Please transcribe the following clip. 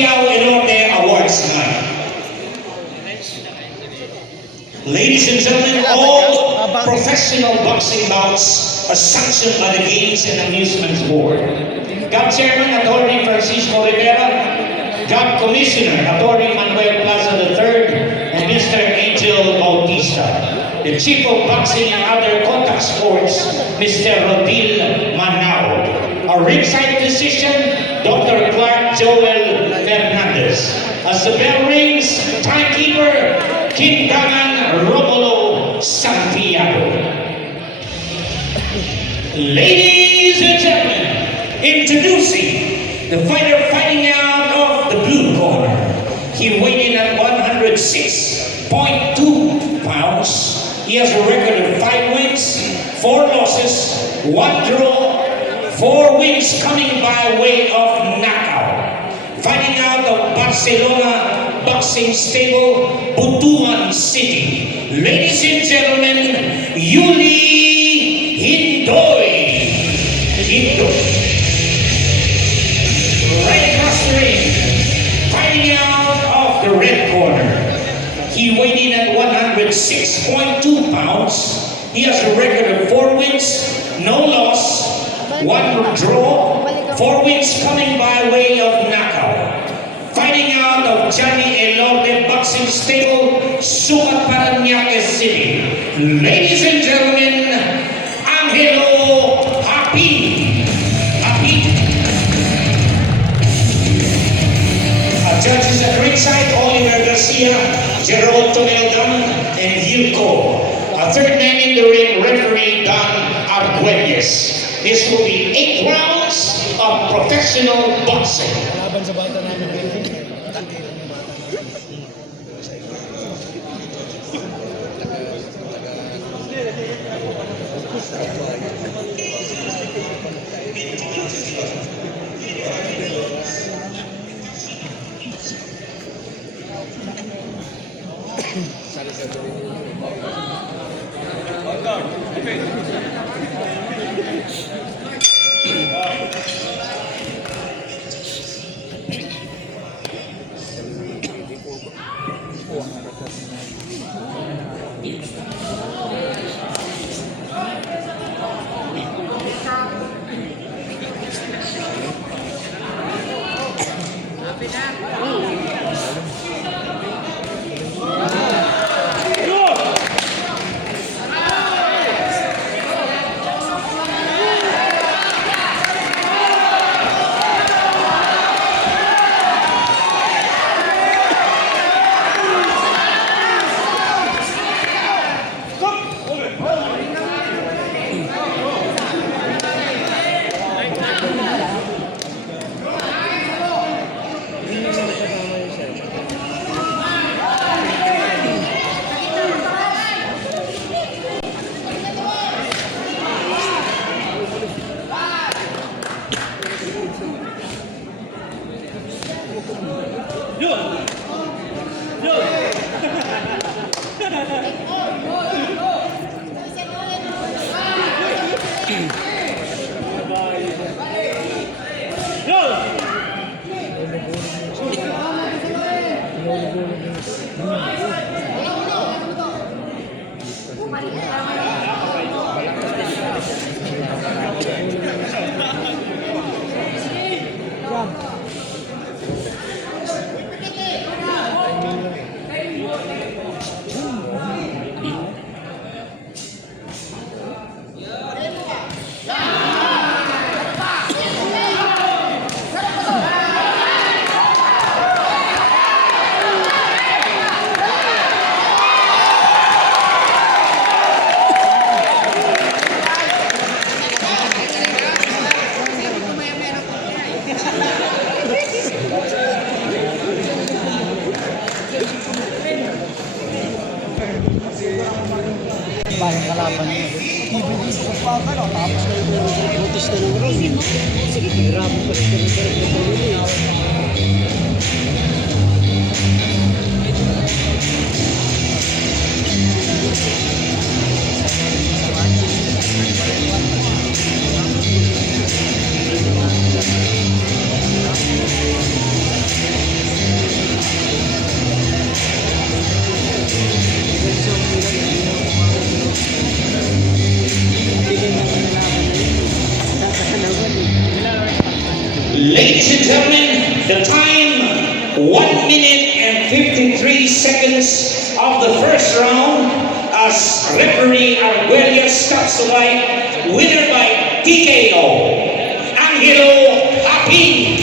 Pacquiao Elorde Awards tonight. Ladies and gentlemen, all professional boxing bouts are sanctioned by the Games and Amusements Board. GAB Chairman, Attorney Francisco Rivera, GAB Commissioner, Attorney Manuel Plaza III, and Mr. Angel Bautista. The Chief of Boxing and Other Contact Sports, Mr. Rodil Manao. Our ringside physician, Dr. Clark Joel Fernandez. As the bell rings, timekeeper, Kindangan Romulo Santiago. Ladies and gentlemen, introducing the fighter fighting out of the blue corner. He weighed in at 106.2 pounds. He has a record of 5 wins, 4 losses, 1 draw, 4 wins coming by way of knockout. Fighting out of Barcelona Boxing Stable, Butuan City. Ladies and gentlemen, Yuli Hindoy. Right across the ring, fighting out of the red corner. He weighed in at 106.2 pounds. He has a record of 4 wins, no loss, 1 draw, 4 wins coming by way of knockout. Fighting out of Johnny Elorde Boxing Stable, Sukat, Parañaque City. Ladies and gentlemen, Angelo Happy. Judges at ringside, Oliver Garcia, Gerald Tomeldan, and Hilco. A third man in the ring, referee Don Arguelles. This will be 8 rounds of professional boxing. Bayang kalaban niya. Ibigay ko pa ka, no? Tapos na yung butis na ng ron. Hirap ko sa pinagkaroon. Ladies and gentlemen, the time 1 minute and 53 seconds of the first round as referee Arguelles stops the light, winner by TKO, Angelo Apin.